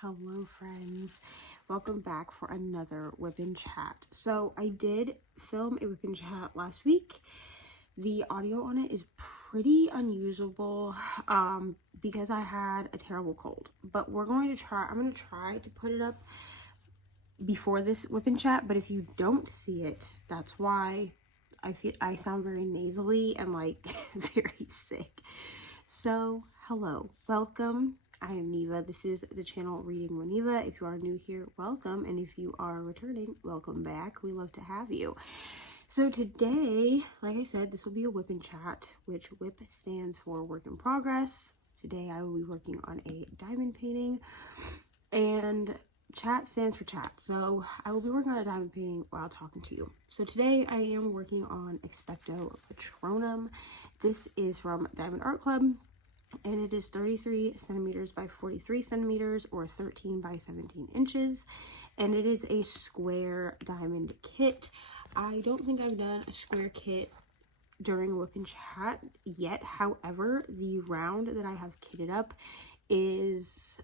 Hello friends, welcome back for another WIP and chat. So I did film a WIP and chat last week. The audio on it is pretty unusable because I had a terrible cold, but I'm going to try to put it up before this WIP and chat, but if you don't see it, that's why I sound very nasally and like very sick. So hello, welcome. I am Neva. This is the channel Reading with Neva. If you are new here, welcome. And if you are returning, welcome back. We love to have you. So today, like I said, this will be a WIP and chat, which WIP stands for work in progress. Today I will be working on a diamond painting, and chat stands for chat. So I will be working on a diamond painting while talking to you. So today I am working on Expecto Patronum. This is from Diamond Art Club, and it is 33 centimeters by 43 centimeters, or 13 by 17 inches, and it is a square diamond kit. I don't think I've done a square kit during a WIP and chat yet. However, the round that I have kitted up is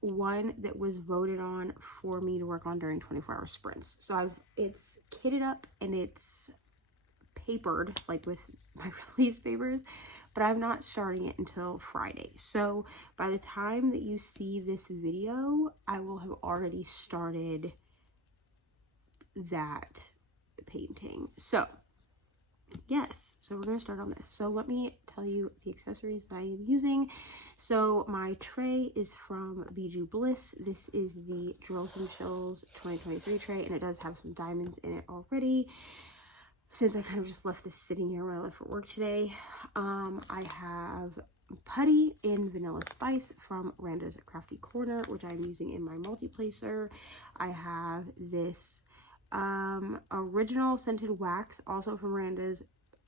one that was voted on for me to work on during 24-hour sprints. So it's kitted up and it's papered, like with my release papers, but I'm not starting it until Friday. So by the time that you see this video, I will have already started that painting. So yes, so we're going to start on this. So let me tell you the accessories that I am using. So my tray is from Bijou Bliss. This is the Drills and Chills 2023 tray, and it does have some diamonds in it already, since I kind of just left this sitting here when I left for work today. I have putty in Vanilla Spice from Randa's Crafty Corner, which I'm using in my multi-placer. I have this original scented wax, also from Randa's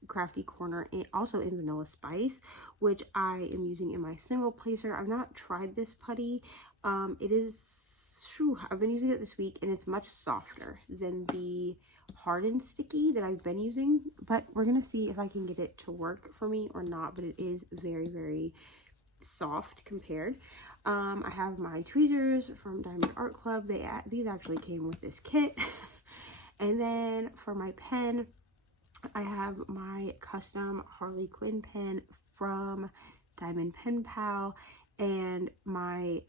Crafty Corner, and also in Vanilla Spice, which I am using in my single placer. I've not tried this putty. I've been using it this week, and it's much softer than the hardened sticky that I've been using, but we're gonna see if I can get it to work for me or not. But it is very, very soft compared. I have my tweezers from Diamond Art Club. These actually came with this kit. And then for my pen, I have my custom Harley Quinn pen from Diamond Pen Pal, and my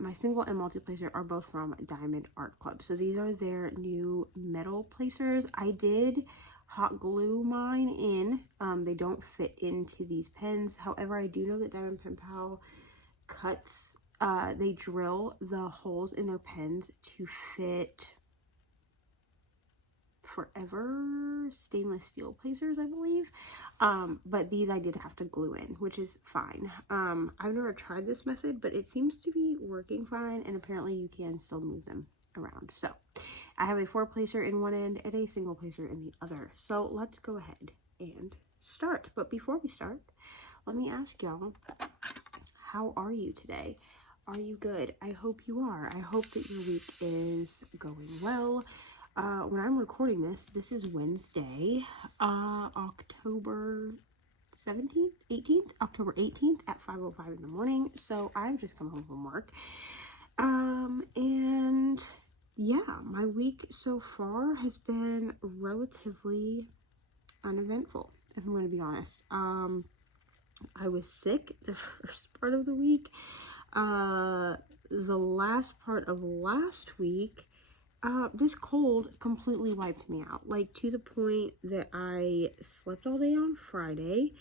my single and multi-placer are both from Diamond Art Club. So these are their new metal placers. I did hot glue mine in. They don't fit into these pens. However, I do know that Diamond Pen Pal cuts, they drill the holes in their pens to fit Forever stainless steel placers, I believe. But these I did have to glue in, which is fine. I've never tried this method, but it seems to be working fine, and apparently you can still move them around. So I have a 4-placer in one end and a single placer in the other. So let's go ahead and start. But before we start, let me ask y'all, how are you today? Are you good? I hope you are. I hope that your week is going well. When I'm recording this is Wednesday, October 17th, 18th, October 18th at 5:05 in the morning. So I've just come home from work. And yeah, my week so far has been relatively uneventful, if I'm going to be honest. I was sick the first part of the week. The last part of last week, this cold completely wiped me out, like to the point that I slept all day on Friday.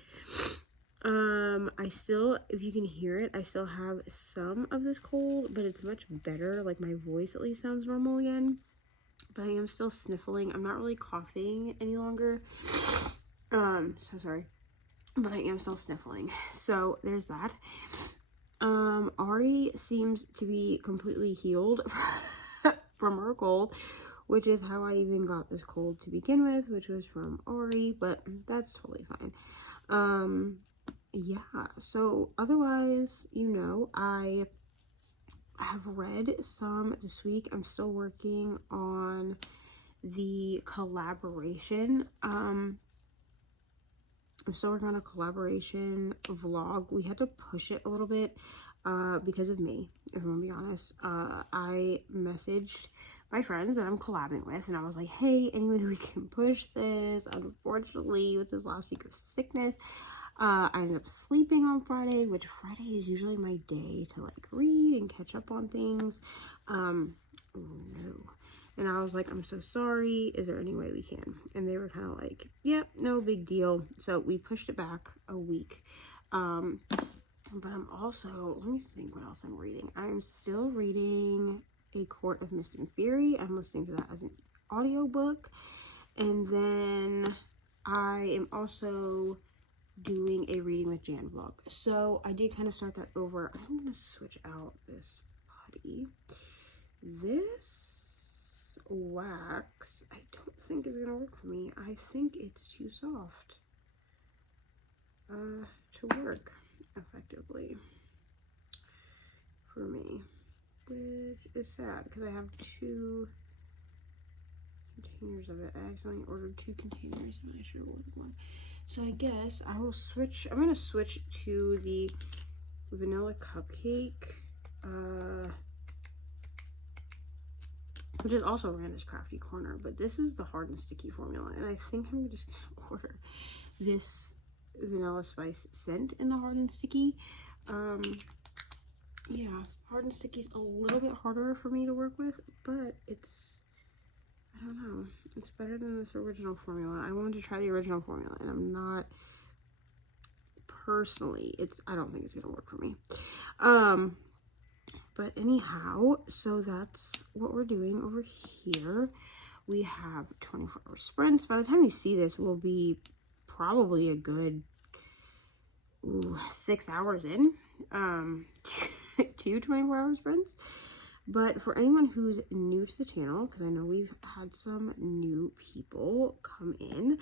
I still, if you can hear it, I still have some of this cold, but it's much better. Like, my voice at least sounds normal again, but I am still sniffling. I'm not really coughing any longer. So sorry, but I am still sniffling. So there's that. Ari seems to be completely healed from her cold, which is how I even got this cold to begin with, which was from Ari, but that's totally fine. Yeah, so otherwise, you know, I have read some this week. I'm still working on the collaboration I'm still working on a collaboration vlog. We had to push it a little bit because of me, if I'm gonna be honest. I messaged my friends that I'm collabing with, and I was like, hey, anyway, we can push this. Unfortunately, with this last week of sickness, I ended up sleeping on Friday, which Friday is usually my day to like read and catch up on things. Oh no. And I was like, I'm so sorry. Is there any way we can? And they were kind of like, yep, yeah, no big deal. So we pushed it back a week. But I'm also, let me think what else I'm reading. I'm still reading A Court of Mist and Fury. I'm listening to that as an audiobook. And then I am also doing a reading with Jan vlog. So I did kind of start that over. I'm going to switch out this putty. This wax, I don't think is going to work for me. I think it's too soft to work effectively for me, which is sad because I have 2 containers of it. I accidentally ordered 2 containers and I should have ordered 1. So I guess I will switch. I'm going to switch to the vanilla cupcake, which is also Randa's Crafty Corner, but this is the hard and sticky formula, and I think I'm just going to order this vanilla spice scent in the hard and sticky. Yeah, hard and sticky is a little bit harder for me to work with, but it's, I don't know, it's better than this original formula. I wanted to try the original formula, and I'm not, personally, I don't think it's gonna work for me. But anyhow, so that's what we're doing over here. We have 24-hour sprints. By the time you see this, we'll be probably a good 6 hours in, 2 24-hour sprints. But for anyone who's new to the channel, because I know we've had some new people come in,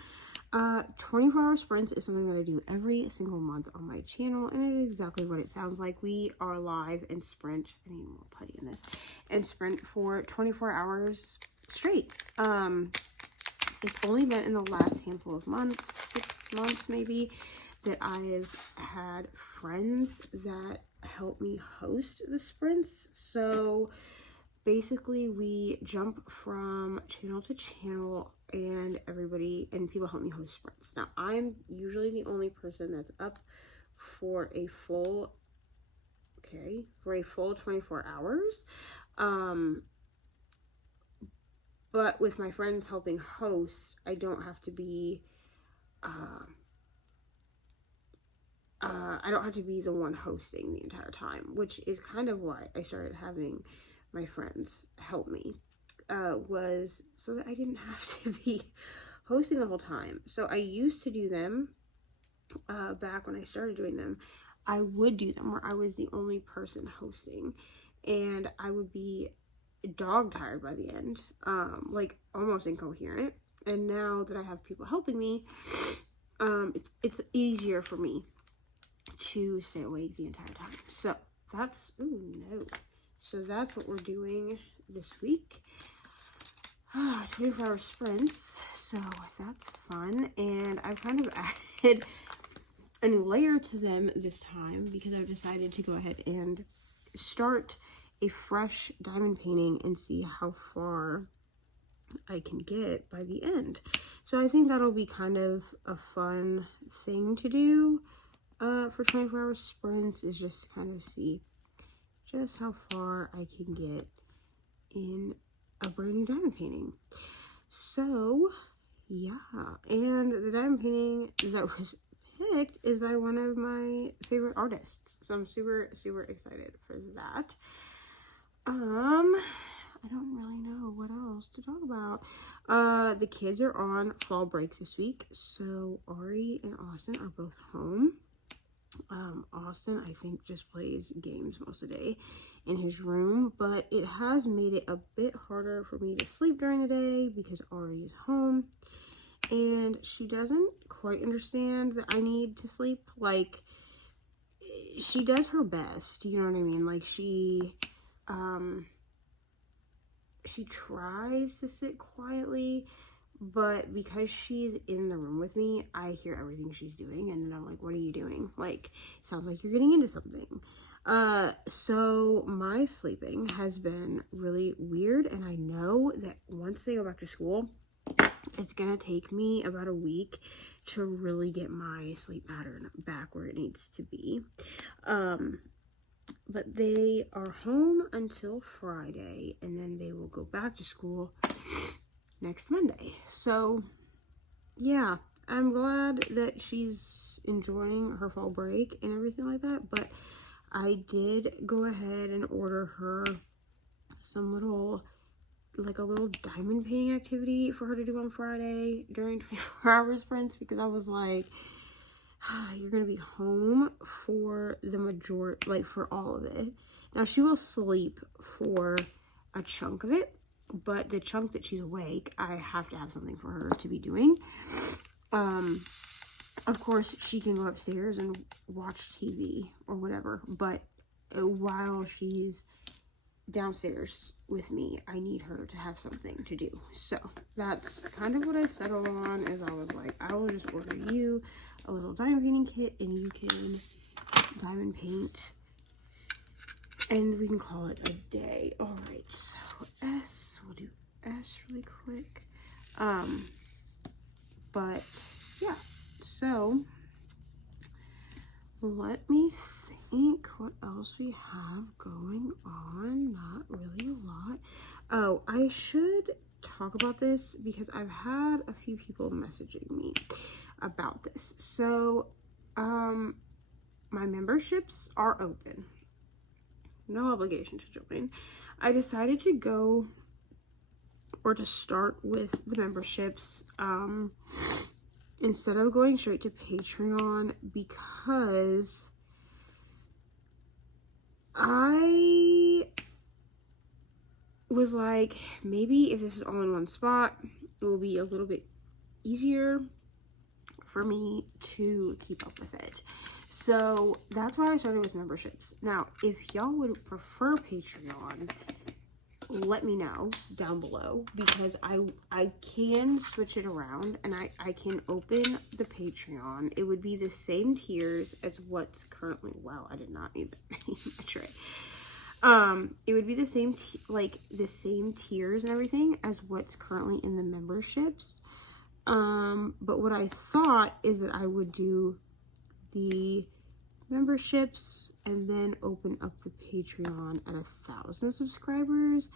24-hour sprints is something that I do every single month on my channel, and it is exactly what it sounds like. We are live and sprint, I need more putty in this, and sprint for 24 hours straight. It's only been in the last handful of months, 6 months maybe, that I've had friends that help me host the sprints. So basically we jump from channel to channel, and people help me host sprints. Now I'm usually the only person that's up for a full 24 hours. But with my friends helping host, I don't have to be the one hosting the entire time, which is kind of why I started having my friends help me, was so that I didn't have to be hosting the whole time. So I used to do them, back when I started doing them, I would do them where I was the only person hosting, and I would be dog tired by the end, like almost incoherent. And now that I have people helping me, it's easier for me to stay awake the entire time. So that's, so that's what we're doing this week. 24-hour sprints, so that's fun. And I've kind of added a new layer to them this time because I've decided to go ahead and start a fresh diamond painting and see how far I can get by the end. So I think that'll be kind of a fun thing to do for 24-hour sprints, is just to kind of see just how far I can get in a brand new diamond painting. So yeah, and the diamond painting that was picked is by one of my favorite artists, so I'm super excited for that. I don't really know what else to talk about. The kids are on fall break this week, so Ari and Austin are both home. Austin, I think, just plays games most of the day in his room, but it has made it a bit harder for me to sleep during the day because Ari is home, and she doesn't quite understand that I need to sleep. Like, she does her best, you know what I mean? Like, she tries to sit quietly, but because she's in the room with me, I hear everything she's doing, and then I'm like, what are you doing? Like, sounds like you're getting into something. So my sleeping has been really weird, and I know that once they go back to school, it's gonna take me about a week to really get my sleep pattern back where it needs to be. But they are home until Friday, and then they will go back to school next Monday. So yeah, I'm glad that she's enjoying her fall break and everything like that, but I did go ahead and order her some little, like a little diamond painting activity for her to do on Friday during 24-hour sprints, because I was like, you're gonna be home for the majority, like for all of it. Now she will sleep for a chunk of it, but the chunk that she's awake, I have to have something for her to be doing. Of course she can go upstairs and watch TV or whatever, but while she's downstairs with me, I need her to have something to do. So that's kind of what I settled on, is I was like, I will just order you a little diamond painting kit, and you can diamond paint, and we can call it a day. All right, so we'll do S really quick. But yeah, so let me think what else we have going on. Not really a lot. Oh, I should talk about this because I've had a few people messaging me about this. So my memberships are open, no obligation to join. I decided to go, or to start with the memberships instead of going straight to Patreon, because I was like, maybe if this is all in one spot, it will be a little bit easier for me to keep up with it. So that's why I started with memberships. Now, if y'all would prefer Patreon, let me know down below, because I can switch it around, and I can open the Patreon. It would be the same tiers as what's currently, wow, I did not need that in my tray. It would be the same the same tiers and everything as what's currently in the memberships. But what I thought is that I would do the memberships and then open up the Patreon at 1,000 subscribers.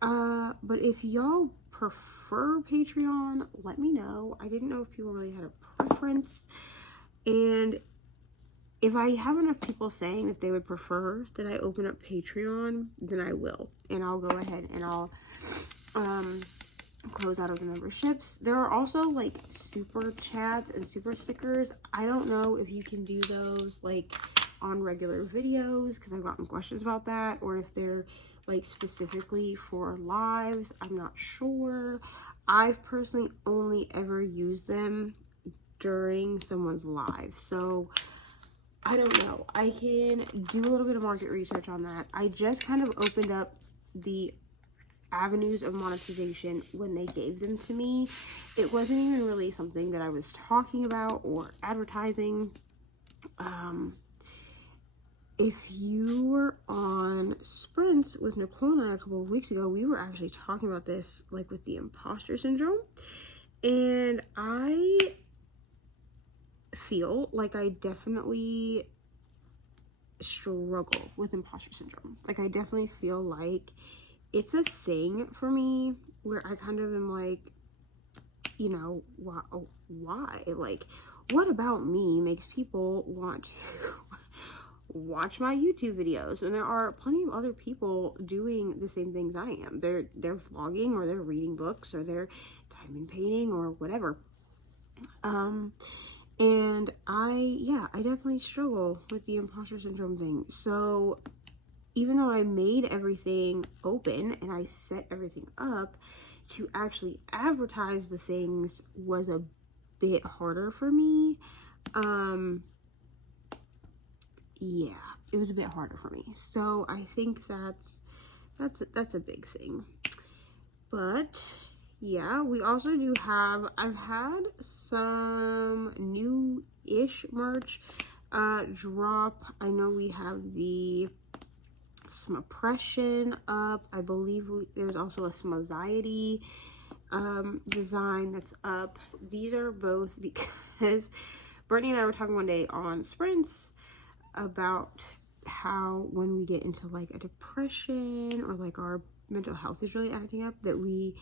But if y'all prefer Patreon, let me know. I didn't know if people really had a preference, and if I have enough people saying that they would prefer that I open up Patreon, then I will, and I'll go ahead and I'll close out of the memberships. There are also like super chats and super stickers. I don't know if you can do those like on regular videos, because I've gotten questions about that, or if they're like specifically for lives. I'm not sure. I've personally only ever used them during someone's live, so I don't know. I can do a little bit of market research on that. I just kind of opened up the avenues of monetization when they gave them to me. It wasn't even really something that I was talking about or advertising. If you were on sprints with Nicole and I a couple of weeks ago, we were actually talking about this, like with the imposter syndrome, and I feel like I definitely struggle with imposter syndrome. Like, I definitely feel like it's a thing for me where I kind of am like, you know, why? Like, what about me makes people want to watch my YouTube videos? And there are plenty of other people doing the same things I am. They're vlogging, or they're reading books, or they're diamond painting, or whatever. And I definitely struggle with the imposter syndrome thing. So even though I made everything open and I set everything up, to actually advertise the things was a bit harder for me. Yeah, it was a bit harder for me. So I think that's a big thing. But yeah, we also do have, I've had some new-ish merch drop. I know we have some oppression up. I believe there's also a Smoziety design that's up. These are both because Brittany and I were talking one day on Sprints about how when we get into like a depression or like our mental health is really acting up, that we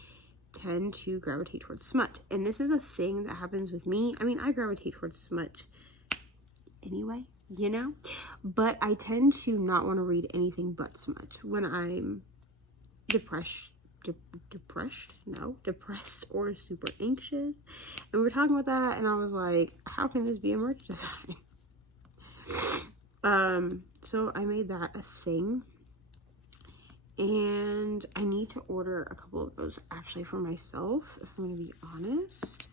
tend to gravitate towards smut. And this is a thing that happens with me. I mean, I gravitate towards smut anyway, you know, but I tend to not want to read anything but smut when I'm depressed or super anxious. And we were talking about that, and I was like, how can this be a merch design? So I made that a thing, and I need to order a couple of those actually for myself, if I'm gonna be honest,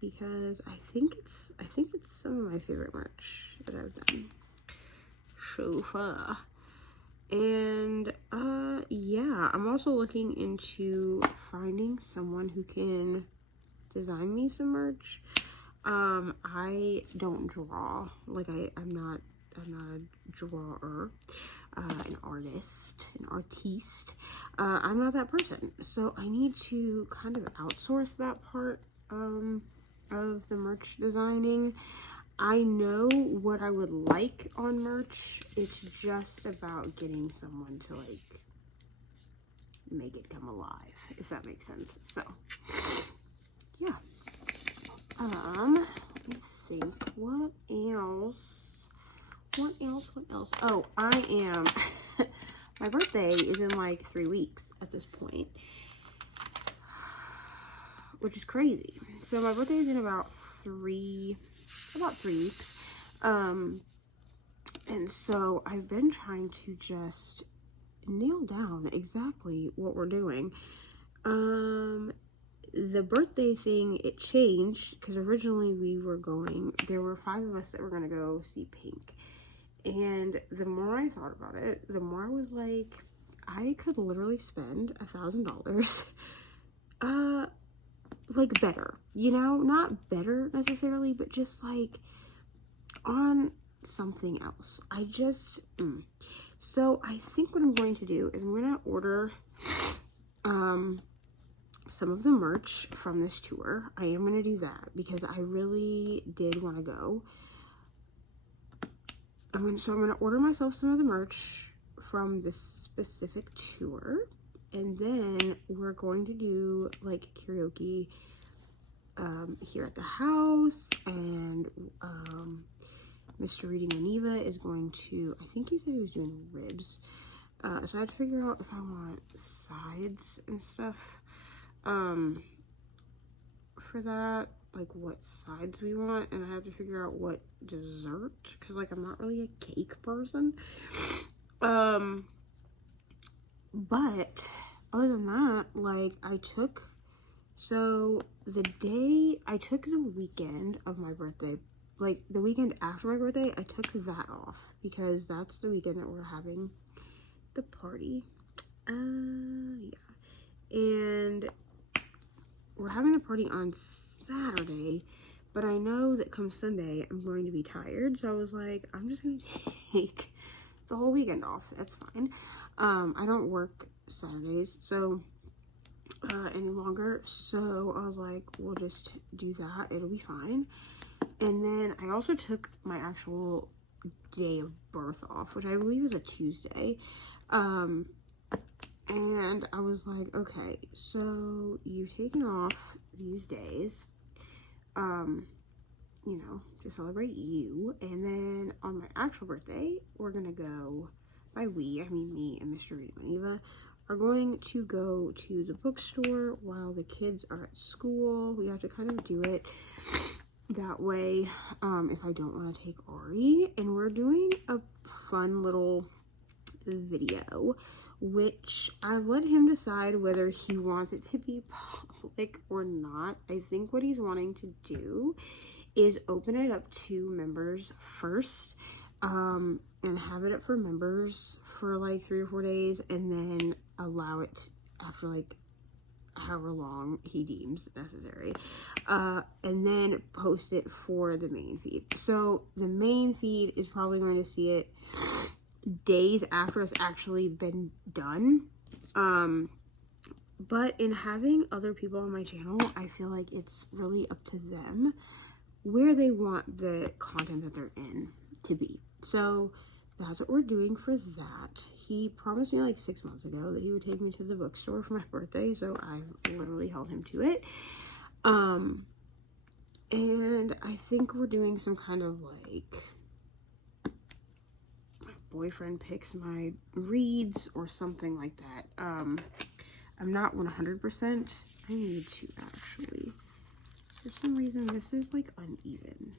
because I think it's some of my favorite merch that I've done so far. And yeah, I'm also looking into finding someone who can design me some merch. I don't draw, like I'm not a drawer, an artist, an artiste. I'm not that person, so I need to kind of outsource that part of the merch designing. I know what I would like on merch. It's just about getting someone to like make it come alive, if that makes sense. So yeah. Let me think. What else? Oh, I am my birthday is in like 3 weeks at this point, which is crazy. So my birthday is in about 3 weeks. And so I've been trying to just nail down exactly what we're doing. The birthday thing, it changed because originally there were 5 of us that were going to go see Pink. And the more I thought about it, the more I was like, I could literally spend $1,000, like better, you know, not better necessarily, but just like on something else. So I think what I'm going to do is I'm going to order, some of the merch from this tour. I am going to do that because I really did want to go. So I'm going to order myself some of the merch from this specific tour, and then we're going to do like karaoke here at the house, and Mr. Reading Aniva is going to, I think he said he was doing ribs, so I have to figure out if I want sides and stuff for that, like what sides we want, and I have to figure out what dessert, because like I'm not really a cake person. But other than that, like I took the weekend of my birthday, like the weekend after my birthday, I took that off because that's the weekend that we're having the party. Yeah, and we're having the party on Saturday, but I know that come Sunday I'm going to be tired, so I was like, I'm just gonna take the whole weekend off. That's fine. I don't work Saturdays any longer, so I was like, we'll just do that, it'll be fine. And then I also took my actual day of birth off, which I believe is a Tuesday. And I was like, okay, so you've taken off these days, you know, to celebrate you. And then on my actual birthday, we're gonna go, by we, I mean me and Mr. Reading Aniva, are going to go to the bookstore while the kids are at school. We have to kind of do it that way, if I don't want to take Ari. And we're doing a fun little video, which I've let him decide whether he wants it to be public or not. I think what he's wanting to do is open it up to members first, and have it up for members for like 3 or 4 days, and then allow it after like however long he deems necessary, and then post it for the main feed. So the main feed is probably going to see it days after it's actually been done. But in having other people on my channel, I feel like it's really up to them where they want the content that they're in to be. So that's what we're doing for that. He promised me like 6 months ago that he would take me to the bookstore for my birthday, so I literally held him to it. And I think we're doing some kind of like, my boyfriend picks my reads or something like that. I'm not 100%. I need to actually. For some reason, this is like uneven.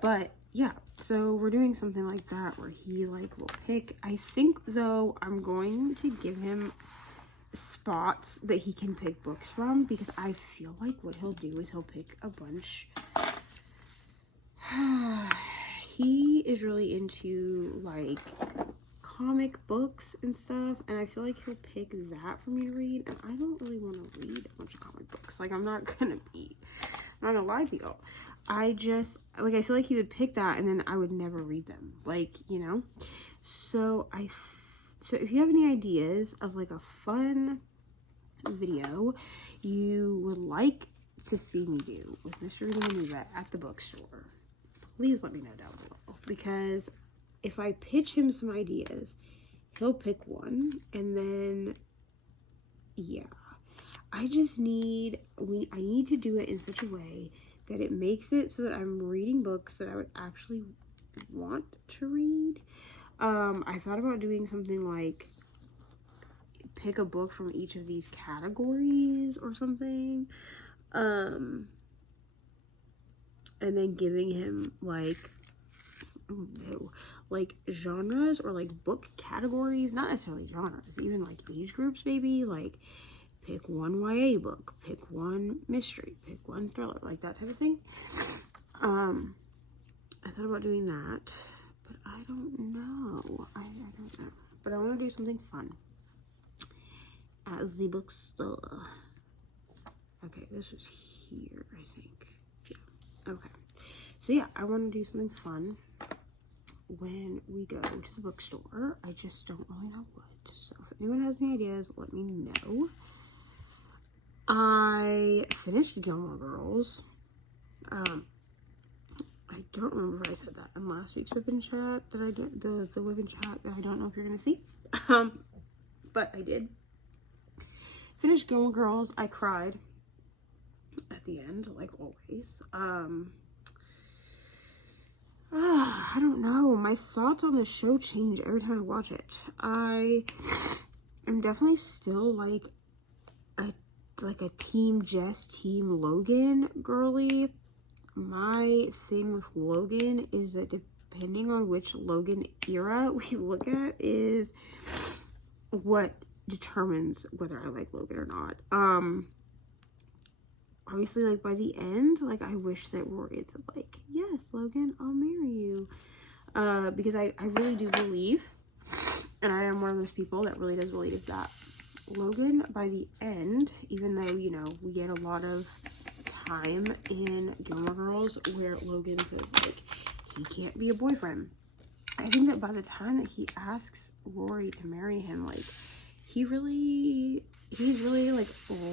But yeah, so we're doing something like that where he like will pick. I think though I'm going to give him spots that he can pick books from, because I feel like what he'll do is he'll pick a bunch. He is really into like comic books and stuff, and I feel like he'll pick that for me to read, and I don't really want to read a bunch of comic books. Like, I'm not gonna lie to y'all. I just, like, I feel like he would pick that, and then I would never read them, like, you know? So if you have any ideas of like a fun video you would like to see me do with Mr. Reading a New Vet at the bookstore, please let me know down below, because if I pitch him some ideas, he'll pick one, and then, yeah. I need to do it in such a way that it makes it so that I'm reading books that I would actually want to read. I thought about doing something like pick a book from each of these categories or something. And then giving him like, oh no, like genres or like book categories, not necessarily genres, even like age groups maybe, like pick one YA book, pick one mystery, pick one thriller, like that type of thing. I thought about doing that, but I don't know. I don't know. But I want to do something fun at the bookstore. Okay, this was here, I think. Yeah. Okay. So yeah, I want to do something fun when we go to the bookstore. I just don't really know what. So if anyone has any ideas, let me know. I finished Gilmore Girls. I don't remember if I said that in last week's WIP and chat that I did, the WIP and chat that I don't know if you're gonna see. But I did finish Gilmore Girls. I cried at the end, like always. I don't know. My thoughts on the show change every time I watch it. I am definitely still like a Team Jess, Team Logan girly. My thing with Logan is that depending on which Logan era we look at is what determines whether I like Logan or not. Obviously, like, by the end, like, I wish that Rory said, like, yes, Logan, I'll marry you. Because I really do believe, and I am one of those people that really does believe that Logan, by the end, even though, you know, we get a lot of time in Gilmore Girls where Logan says, like, he can't be a boyfriend. I think that by the time that he asks Rory to marry him, like, he's really, like,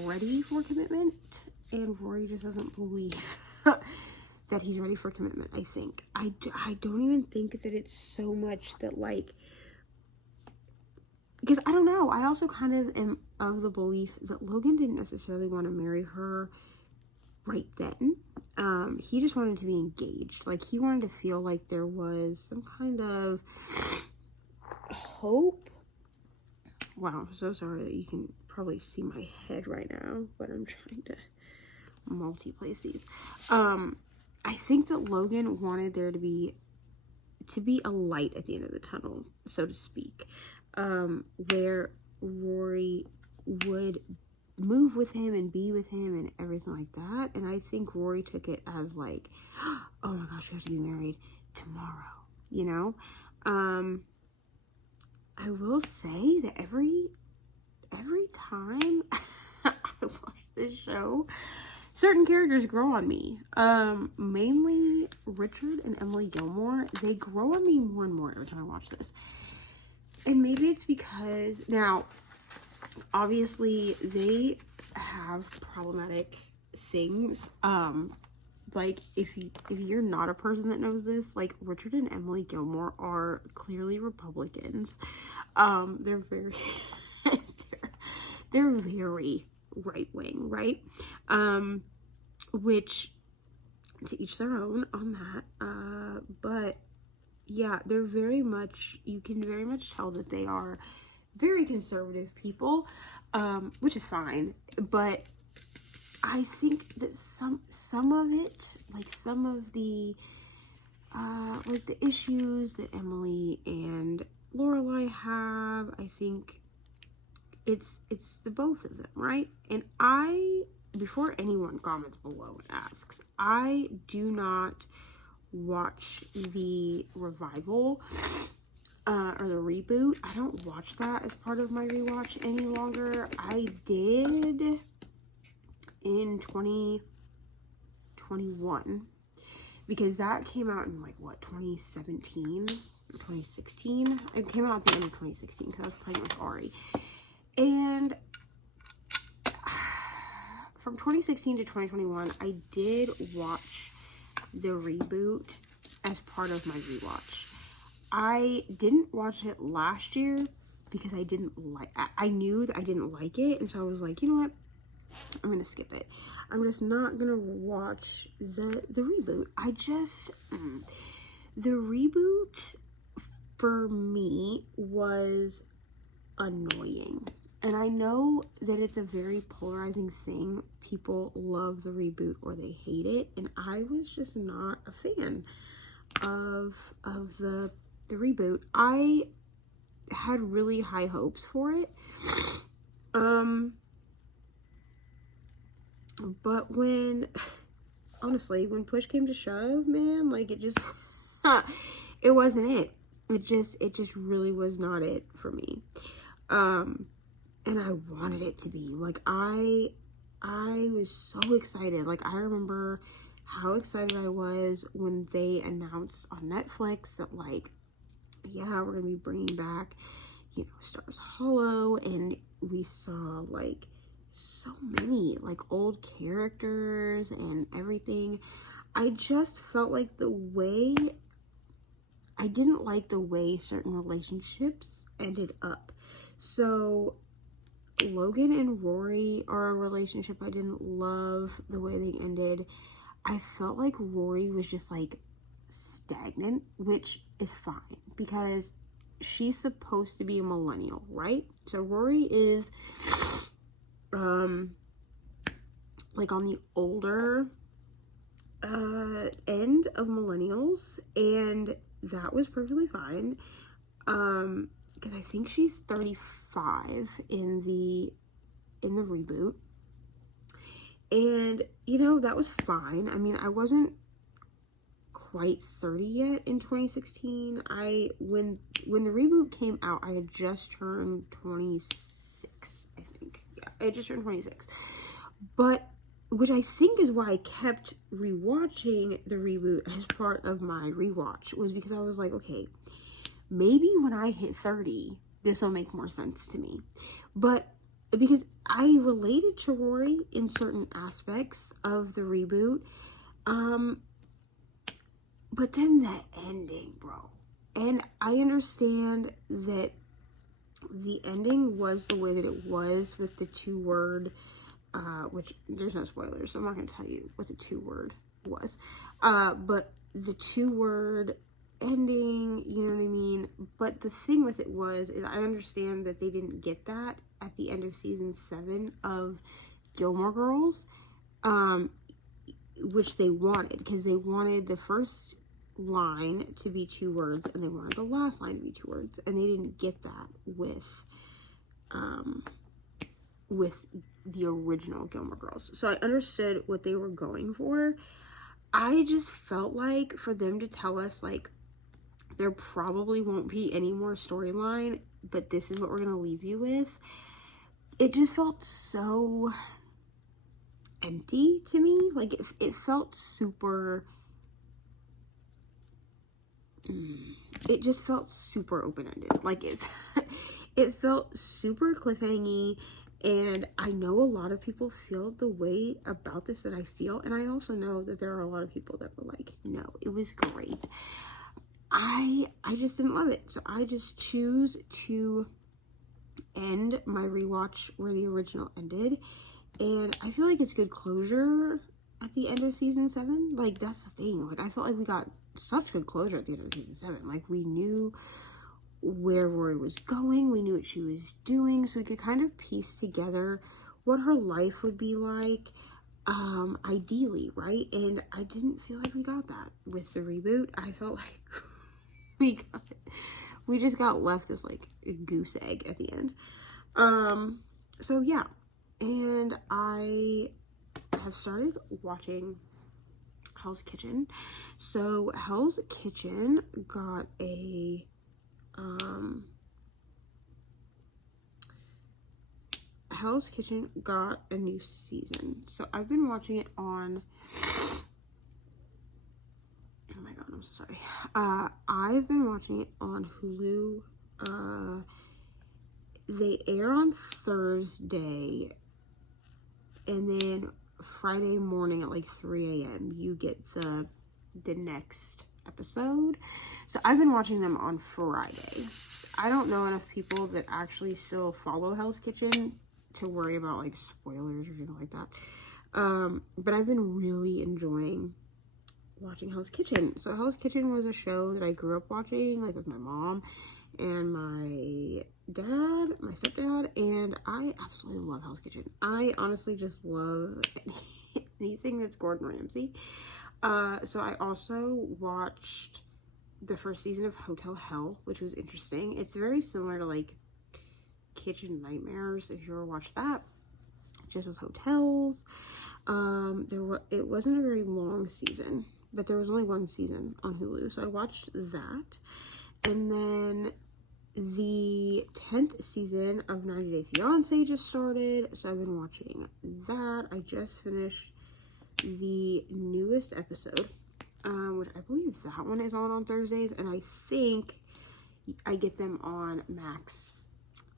ready for commitment. And Rory just doesn't believe that he's ready for commitment, I think. I don't even think that it's so much that, like, because I don't know. I also kind of am of the belief that Logan didn't necessarily want to marry her right then. He just wanted to be engaged. Like, he wanted to feel like there was some kind of hope. Wow, I'm so sorry that you can probably see my head right now, but I'm trying to multi-place these. I think that Logan wanted there to be a light at the end of the tunnel, so to speak, where Rory would move with him and be with him and everything like that. And I think Rory took it as like, oh my gosh, we have to be married tomorrow, you know? I will say that every every time I watch this show, certain characters grow on me. Mainly Richard and Emily Gilmore. They grow on me more and more every time I watch this. And maybe it's because, now, obviously, they have problematic things. Like, if you're not a person that knows this, like, Richard and Emily Gilmore are clearly Republicans. They're very, they're very right-wing, right? Which, to each their own on that. But, yeah, they're very much, you can very much tell that they are very conservative people, which is fine. But I think that some of it, like some of the like the issues that Emily and Lorelai have, I think it's the both of them, right? And before anyone comments below and asks, I do not watch the revival or the reboot. I don't watch that as part of my rewatch any longer. I did in 2021, because that came out in, like, what, 2017 or 2016? It came out at the end of 2016 because I was pregnant with Ari. And from 2016 to 2021, I did watch the reboot as part of my rewatch. I didn't watch it last year because I knew that I didn't like it, and so I was like, you know what, I'm gonna skip it. I'm just not gonna watch the reboot. The reboot for me was annoying. And I know that it's a very polarizing thing. People love the reboot or they hate it. And I was just not a fan of the reboot. I had really high hopes for it. But honestly, when push came to shove, man, like, it just, it wasn't it. It just really was not it for me. And I wanted it to be. Like, I was so excited. Like, I remember how excited I was when they announced on Netflix that, like, yeah, we're gonna be bringing back, you know, Stars Hollow, and we saw, like, so many, like, old characters and everything. I just felt like I didn't like the way certain relationships ended up. So Logan and Rory are a relationship I didn't love the way they ended. I felt like Rory was just, like, stagnant, which is fine because she's supposed to be a millennial, right? So Rory is like on the older end of millennials, and that was perfectly fine, because I think she's 35 in the reboot, and, you know, that was fine. I mean, I wasn't quite 30 yet in 2016. When the reboot came out, I had just turned 26, I think. Yeah, I just turned 26. But, which I think is why I kept rewatching the reboot as part of my rewatch, was because I was like, okay, maybe when I hit 30, this will make more sense to me. But because I related to Rory in certain aspects of the reboot, but then that ending, bro. And I understand that the ending was the way that it was with the 2-word, which there's no spoilers, so I'm not going to tell you what the 2-word was. But the 2-word ending, you know what I mean? But the thing with it is I understand that they didn't get that at the end of season 7 of Gilmore Girls, which they wanted, because they wanted the first line to be 2 words and they wanted the last line to be 2 words, and they didn't get that with the original Gilmore Girls. So I understood what they were going for. I just felt like for them to tell us, like, there probably won't be any more storyline, but this is what we're gonna leave you with. it just felt so empty to me. Like it felt super, it just felt super open-ended. Like it felt super cliffhangy, and I know a lot of people feel the way about this that I feel, and I also know that there are a lot of people that were like, no, it was great. I just didn't love it, so I just choose to end my rewatch where the original ended, and I feel like it's good closure at the end of season 7. Like, that's the thing. Like, I felt like we got such good closure at the end of season 7. Like, we knew where Rory was going, we knew what she was doing, so we could kind of piece together what her life would be like, ideally, right? And I didn't feel like we got that with the reboot. I felt like we just got left this like goose egg at the end. So yeah, and I have started watching Hell's Kitchen. So Hell's Kitchen got a new season. So I've been watching it on, oh my god, I'm so sorry. I've been watching it on Hulu. They air on Thursday, and then Friday morning at like 3 a.m. you get the next episode. So I've been watching them on Friday. I don't know enough people that actually still follow Hell's Kitchen to worry about like spoilers or anything like that. But I've been really enjoying watching Hell's Kitchen. So Hell's Kitchen was a show that I grew up watching, like with my mom and my dad, my stepdad, and I absolutely love Hell's Kitchen. I honestly just love anything that's Gordon Ramsay. So I also watched the first season of Hotel Hell, which was interesting. It's very similar to like Kitchen Nightmares, if you ever watched that, just with hotels. It wasn't a very long season, but there was only one season on Hulu, so I watched that. And then the 10th season of 90 Day Fiancé just started, so I've been watching that. I just finished the newest episode, which I believe that one is on Thursdays, and I think I get them on Max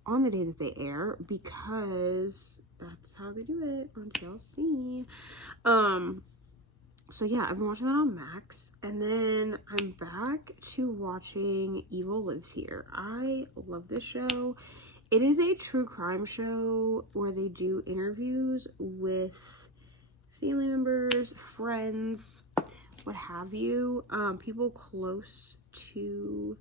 on the day that they air, because that's how they do it on TLC. So yeah, I've been watching that on Max, and then I'm back to watching Evil Lives Here. I love this show. It is a true crime show where they do interviews with family members, friends, what have you, people close to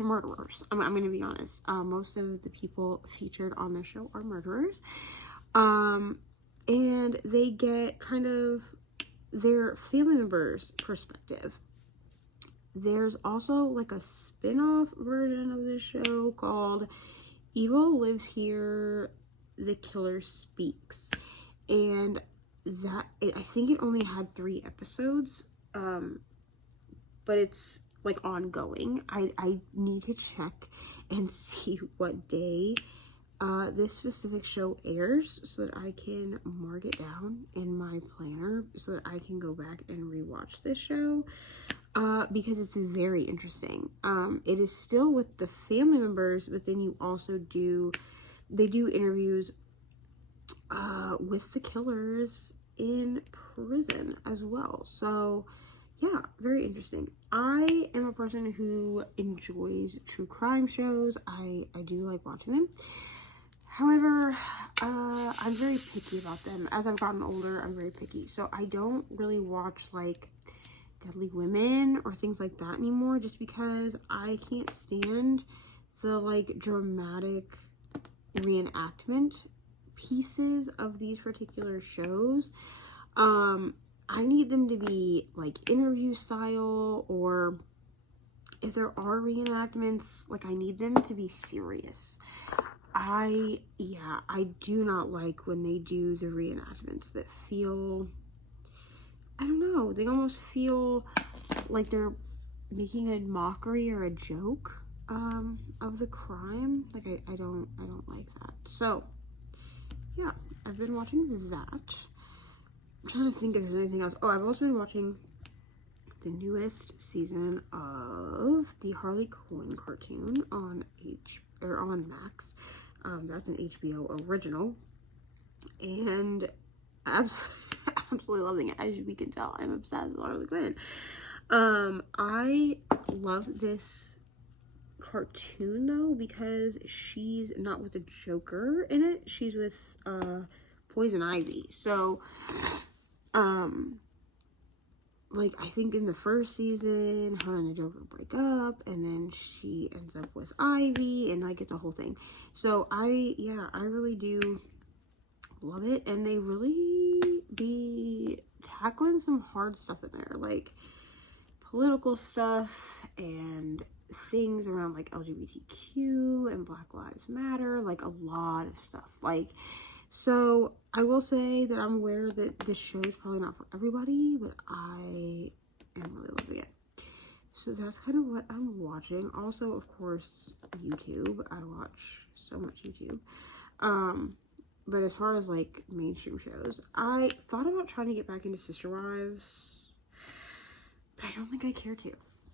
murderers. I'm gonna be honest. Most of the people featured on the show are murderers. And they get kind of their family members' perspective. There's also like a spin-off version of this show called Evil Lives Here, The Killer Speaks. And I think it only had 3 episodes, but it's like ongoing. I need to check and see what day this specific show airs, so that I can mark it down in my planner so that I can go back and rewatch this show, because it's very interesting. It is still with the family members, but then you also do interviews with the killers in prison as well. So yeah, very interesting. I am a person who enjoys true crime shows. I do like watching them. However, I'm very picky about them. As I've gotten older, I'm very picky. So I don't really watch like Deadly Women or things like that anymore, just because I can't stand the like dramatic reenactment pieces of these particular shows. I need them to be like interview style, or if there are reenactments, like I need them to be serious. I do not like when they do the reenactments that feel, I don't know, they almost feel like they're making a mockery or a joke of the crime. Like, I don't like that. So, yeah, I've been watching that. I'm trying to think if there's anything else. Oh, I've also been watching the newest season of the Harley Quinn cartoon on Max. That's an HBO original, and absolutely loving it. As you can tell, I'm obsessed with Harley Quinn. I love this cartoon though because she's not with the Joker in it. She's with Poison Ivy. So like, I think in the first season, her and the Joker break up, and then she ends up with Ivy, and like, it's a whole thing. So I really do love it, and they really be tackling some hard stuff in there, like political stuff and things around like LGBTQ and Black Lives Matter, like a lot of stuff. Like, so I will say that I'm aware that this show is probably not for everybody, but I am really loving it. So that's kind of what I'm watching. Also, of course, YouTube. I watch so much YouTube. But as far as like mainstream shows, I thought about trying to get back into Sister Wives, but I don't think I care to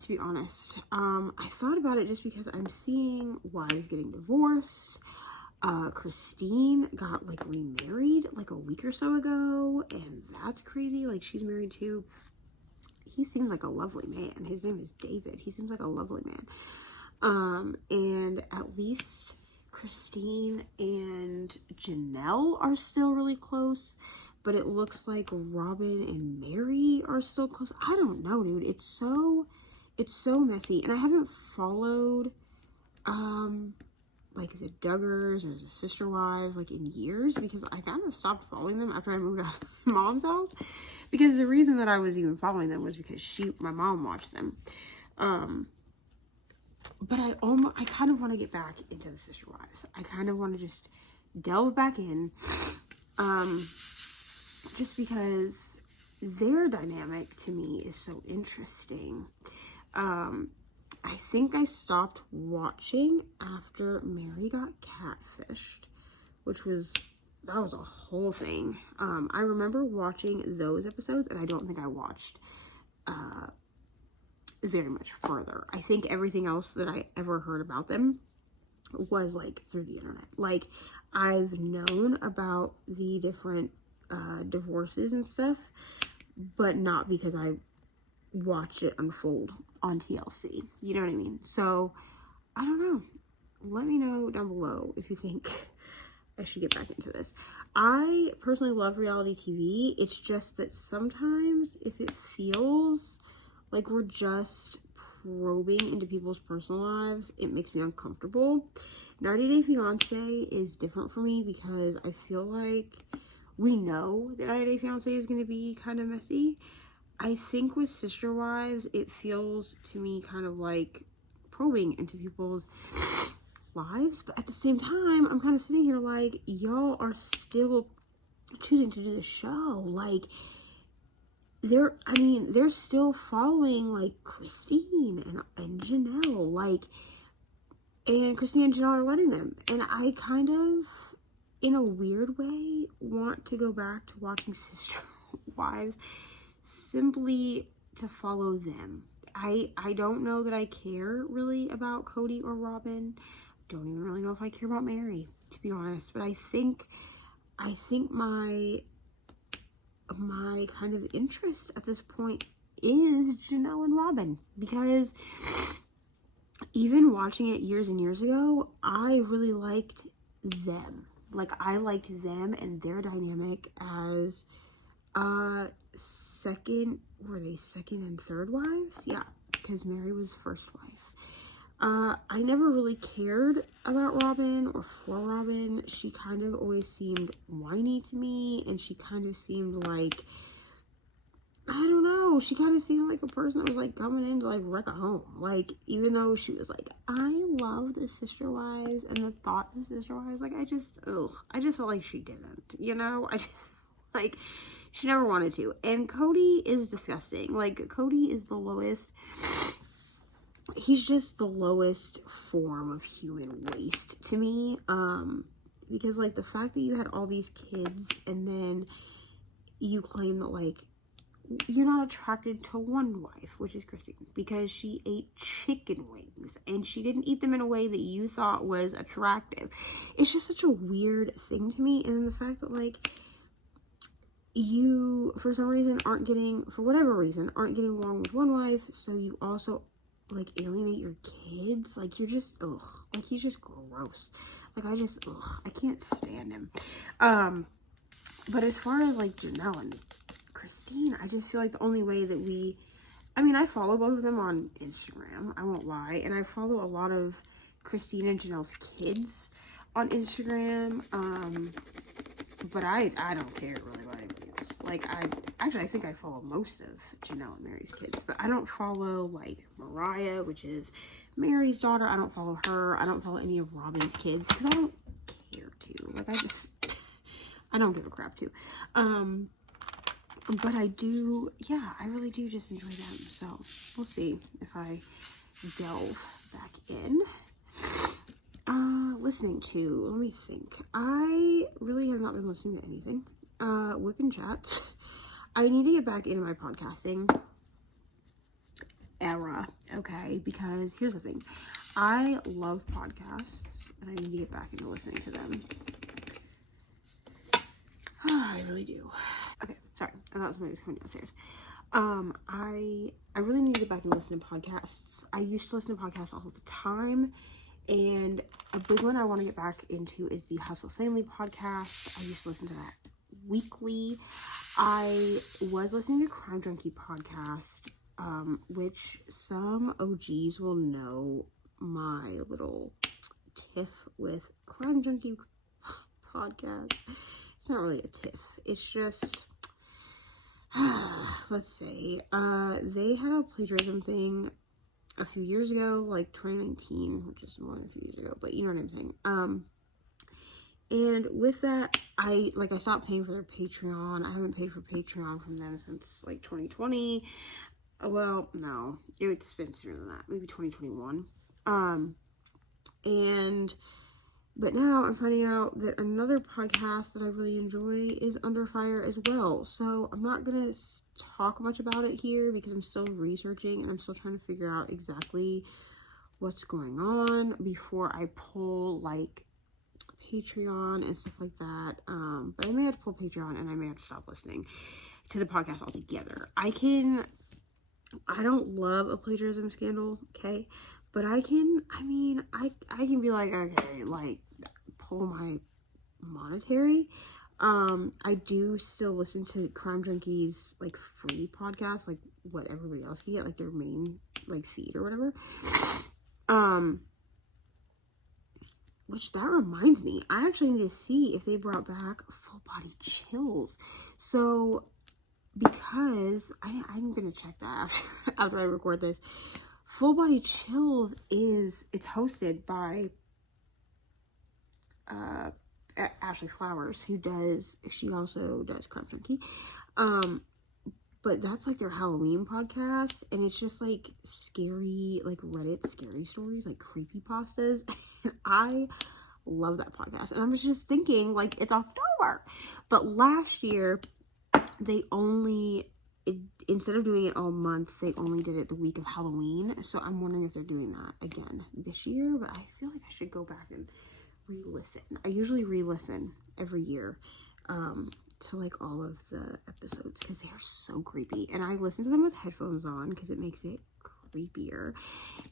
be honest. I thought about it just because I'm seeing wives getting divorced. Christine got like remarried like a week or so ago, and that's crazy. Like, she's married to, he seems like a lovely man. His name is David. He seems like a lovely man. And at least Christine and Janelle are still really close, but it looks like Robin and Mary are still close. I don't know, dude. It's so messy, and I haven't followed like the Duggars or the Sister Wives like in years, because I kind of stopped following them after I moved out of my mom's house, because the reason that I was even following them was because my mom watched them. But I kind of want to get back into the Sister Wives. I kind of want to just delve back in, just because their dynamic to me is so interesting. I think I stopped watching after Mary got catfished, that was a whole thing. I remember watching those episodes, and I don't think I watched very much further. I think everything else that I ever heard about them was like through the internet. Like, I've known about the different divorces and stuff, but not because I watched it unfold on TLC. You know what I mean? So, I don't know. Let me know down below if you think I should get back into this. I personally love reality TV. It's just that sometimes if it feels like we're just probing into people's personal lives, it makes me uncomfortable. 90 Day Fiancé is different for me because I feel like we know that 90 Day Fiancé is going to be kind of messy. I think with Sister Wives, it feels to me kind of like probing into people's lives, but at the same time, I'm kind of sitting here like, y'all are still choosing to do the show. Like, they're still following like Christine and Janelle, like, and Christine and Janelle are letting them, and I kind of, in a weird way, want to go back to watching Sister Wives simply to follow them. I don't know that I care really about Cody or Robin. Don't even really know if I care about Mary, to be honest. But I think my kind of interest at this point is Janelle and Robin, because even watching it years and years ago, I really liked them. Like, I liked them and their dynamic as second and third wives? Yeah, because Mary was first wife. I never really cared about Robin or for Robin. She kind of always seemed whiny to me, and she kind of seemed like, I don't know, she kind of seemed like a person that was like coming in to like wreck a home. Like, even though she was like, I love the Sister Wives and the thought of the Sister Wives, like, I just felt like she didn't, you know? I just, like, she never wanted to. And Cody is disgusting. Like, Cody is the lowest he's just the lowest form of human waste to me. Because, like, the fact that you had all these kids and then you claim that, like, you're not attracted to one wife, which is Christine, because she ate chicken wings and she didn't eat them in a way that you thought was attractive. It's just such a weird thing to me. And then the fact that, like, you, for some reason, for whatever reason, aren't getting along with one wife, so you also, like, alienate your kids. Like, you're just, ugh. Like, he's just gross. Like, I can't stand him. But as far as, like, Janelle and Christine, I just feel like the only way that I follow both of them on Instagram, I won't lie, and I follow a lot of Christine and Janelle's kids on Instagram, but I don't care really what anybody else. Like, I think I follow most of Janelle and Mary's kids, but I don't follow, like, Mariah, which is Mary's daughter. I don't follow her. I don't follow any of Robin's kids, because I don't care to. Like, I don't give a crap to. But I do, yeah, I really do just enjoy them. So we'll see if I delve back in. Listening to, let me think. I really have not been listening to anything. WIP and chats. I need to get back into my podcasting era, okay? Because here's the thing. I love podcasts, and I need to get back into listening to them. I really do. Okay, sorry. I thought somebody was coming downstairs. I really need to get back and listen to podcasts. I used to listen to podcasts all the time, and a big one I want to get back into is the Hustle Sanely podcast. I used to listen to that weekly. I was listening to Crime Junkie podcast, which some OGs will know my little tiff with Crime Junkie podcast. It's not really a tiff. It's just, let's say, they had a plagiarism thing a few years ago, like 2019, which is more than a few years ago, but you know what I'm saying. And with that, I stopped paying for their Patreon. I haven't paid for Patreon from them since, like, 2020. Well, no, it's been sooner than that, maybe 2021. But now I'm finding out that another podcast that I really enjoy is Under Fire as well. So I'm not going to talk much about it here because I'm still researching and I'm still trying to figure out exactly what's going on before I pull, like, Patreon and stuff like that. But I may have to pull Patreon and I may have to stop listening to the podcast altogether. I don't love a plagiarism scandal, okay? But I can be like, okay, like, pull my monetary. I do still listen to Crime Junkies, like, free podcasts, like what everybody else can get, like their main, like, feed or whatever. Which, that reminds me, I actually need to see if they brought back Full Body Chills. So, because I'm gonna check that after I record this. Full Body Chills it's hosted by Ashley Flowers, she also does Crime Junkie. But that's, like, their Halloween podcast, and it's just, like, scary, like, Reddit scary stories, like creepypastas. And I love that podcast. And I was just thinking, like, it's October, but last year instead of doing it all month, they only did it the week of Halloween. So I'm wondering if they're doing that again this year, but I feel like I should go back and re-listen. I usually re-listen every year to, like, all of the episodes because they are so creepy, and I listen to them with headphones on because it makes it creepier.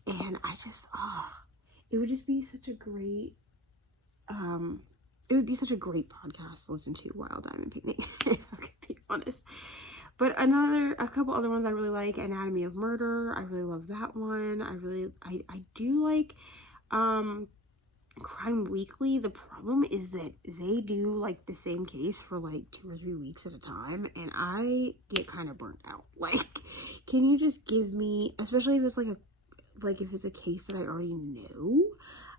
And I just, it would just be such a great podcast to listen to while diamond painting, if I could be honest. But a couple other ones I really like. Anatomy of Murder, I really love that one. I do like Crime Weekly. The problem is that they do, like, the same case for, like, 2 or 3 weeks at a time, and I get kind of burnt out. Like, can you just give me, especially if it's if it's a case that I already know,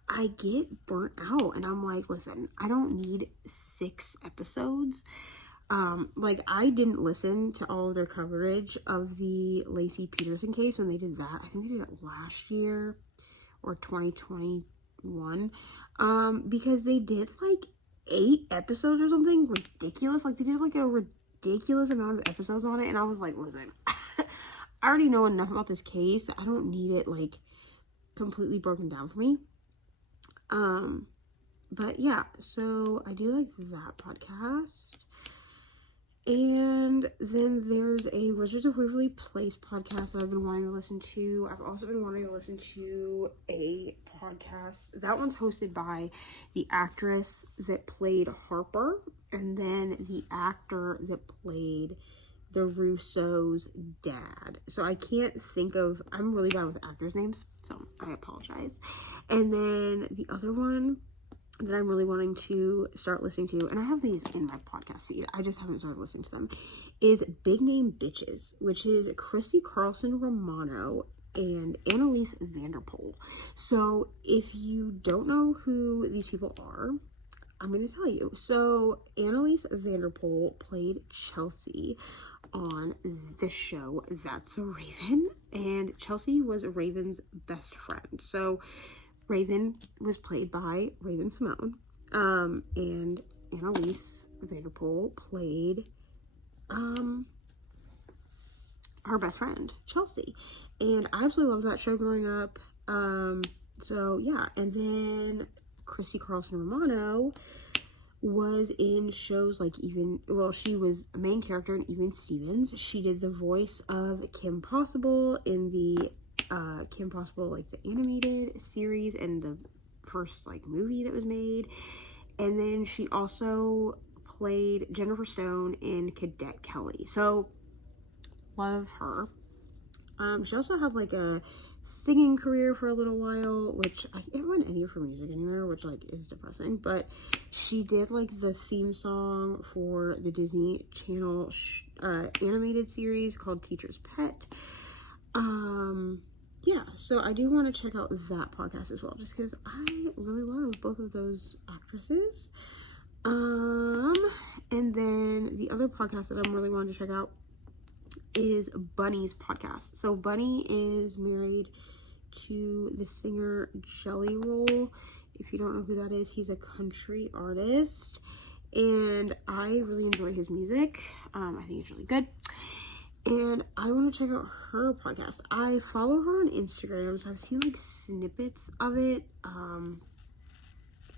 I get burnt out, and I'm like, listen, I don't need 6 episodes Like, I didn't listen to all of their coverage of the Lacey Peterson case when they did that. I think they did it last year or 2021, because they did like 8 episodes or something ridiculous. Like, they did like a ridiculous amount of episodes on it, and I was like, listen, I already know enough about this case. I don't need it like completely broken down for me. But yeah, so I do like that podcast. And then there's a Wizards of Waverly Place podcast that I've been wanting to listen to. I've also been wanting to listen to a podcast. That one's hosted by the actress that played Harper, and then the actor that played the Russo's dad. So I can't think of, I'm really bad with actors' names, so I apologize. And then the other one that I'm really wanting to start listening to, and I have these in my podcast feed, I just haven't started listening to them, is Big Name Bitches, which is Christy Carlson Romano and Annalise Vanderpool. So if you don't know who these people are, I'm going to tell you. So Annalise Vanderpool played Chelsea on the show That's a Raven, and Chelsea was Raven's best friend. So Raven was played by Raven-Symoné, and Annalise Vanderpool played her best friend, Chelsea. And I absolutely loved that show growing up. So yeah, and then Christy Carlson Romano was in shows like she was a main character in Even Stevens. She did the voice of Kim Possible in the Kim Possible, like the animated series and the first like movie that was made. And then she also played Jennifer Stone in Cadet Kelly. So love her. She also had like a singing career for a little while, which I can't find any of her music anywhere, which like is depressing. But she did like the theme song for the Disney Channel animated series called Teacher's Pet. Yeah, so I do want to check out that podcast as well, just because I really love both of those actresses. And then the other podcast that I'm really wanting to check out is Bunny's podcast. So Bunny is married to the singer Jelly Roll. If you don't know who that is, he's a country artist, and I really enjoy his music. I think it's really good. And I want to check out her podcast. I follow her on Instagram, so I've seen like snippets of it.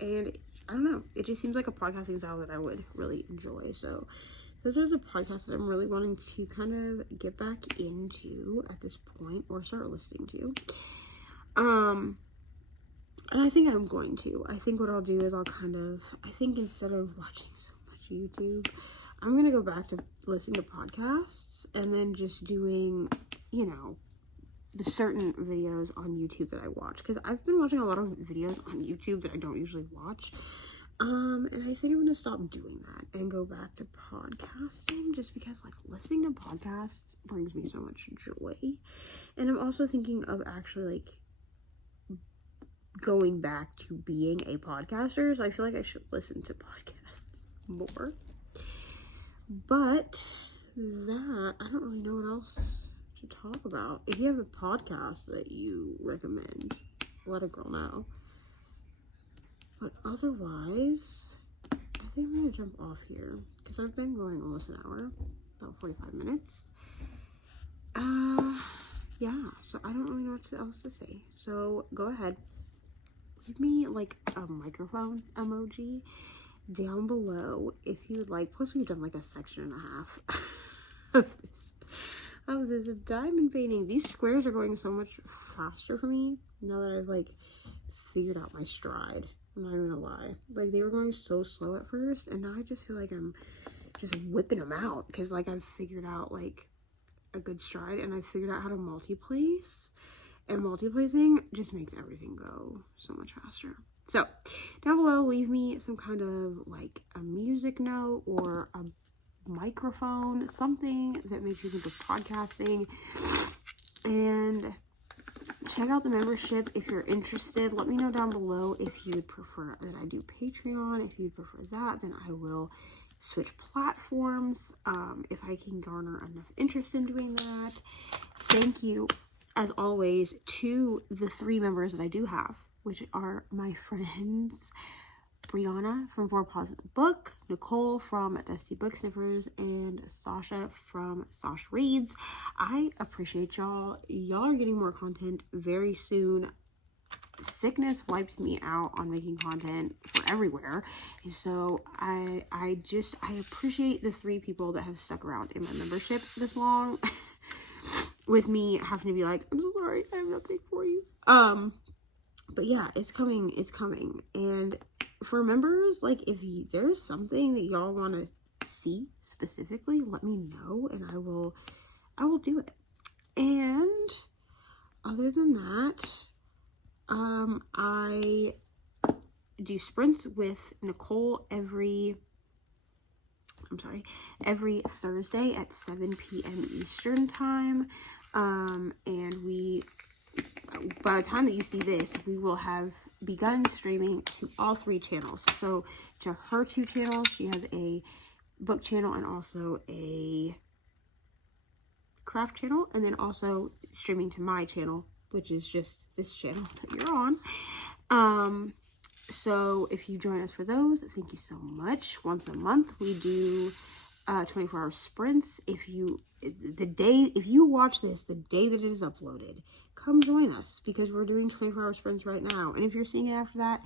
And I don't know, it just seems like a podcasting style that I would really enjoy. So those are the podcasts that I'm really wanting to kind of get back into at this point, or start listening to. And I think I'm going to. I think what I'll do is I think instead of watching so much YouTube, I'm going to go back to listening to podcasts and then just doing, the certain videos on YouTube that I watch. Because I've been watching a lot of videos on YouTube that I don't usually watch. And I think I'm going to stop doing that and go back to podcasting, just because like listening to podcasts brings me so much joy. And I'm also thinking of actually like going back to being a podcaster. So I feel like I should listen to podcasts more. But that, I don't really know what else to talk about. If you have a podcast that you recommend, let a girl know. But otherwise, I think I'm going to jump off here, because I've been going almost an hour, about 45 minutes. Yeah, so I don't really know what else to say. So go ahead, leave me like a microphone emoji down below if you would like. Plus we've done like a section and a half of this diamond painting. These squares are going so much faster for me now that I've like figured out my stride. I'm not even gonna lie, like they were going so slow at first, and now I just feel like I'm just whipping them out, because like I've figured out like a good stride, and I figured out how to multi-place, and multi-placing just makes everything go so much faster. So down below, leave me some kind of like a music note or a microphone, something that makes you think of podcasting, and check out the membership if you're interested. Let me know down below if you would prefer that I do Patreon. If you'd prefer that, then I will switch platforms if I can garner enough interest in doing that. Thank you, as always, to the 3 members that I do have, which are my friends Brianna from Four Paws in the Book, Nicole from Dusty Book Sniffers, and Sasha from Sasha Reads. I appreciate y'all. Y'all are getting more content very soon. Sickness wiped me out on making content for everywhere, and so I appreciate the 3 people that have stuck around in my membership this long with me having to be like, I'm so sorry, I have nothing for you. But yeah, it's coming, and for members, like, if there's something that y'all want to see specifically, let me know, and I will do it. And other than that, I do sprints with Nicole every Thursday at 7 p.m. Eastern time. And by the time that you see this, we will have begun streaming to all 3 channels. So to her 2 channels, she has a book channel and also a craft channel, and then also streaming to my channel, which is just this channel that you're on. So if you join us for those, thank you so much. Once a month we do 24-hour sprints. If you watch this the day that it is uploaded, come join us, because we're doing 24-hour sprints right now. And if you're seeing it after that,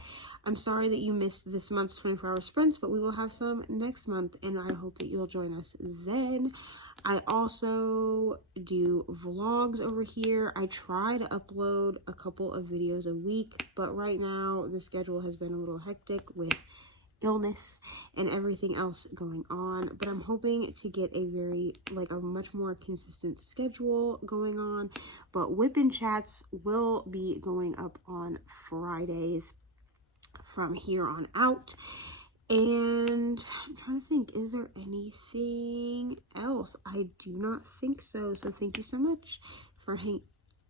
I'm sorry that you missed this month's 24-hour sprints, but we will have some next month, and I hope that you'll join us then. I also do vlogs over here. I try to upload a couple of videos a week, but right now the schedule has been a little hectic with illness and everything else going on, but I'm hoping to get a much more consistent schedule going on. But WIP and chats will be going up on Fridays from here on out. And I'm trying to think, is there anything else? I do not think so. So thank you so much for hanging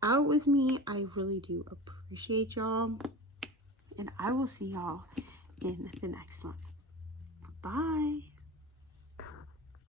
out with me. I really do appreciate y'all, and I will see y'all in the next one.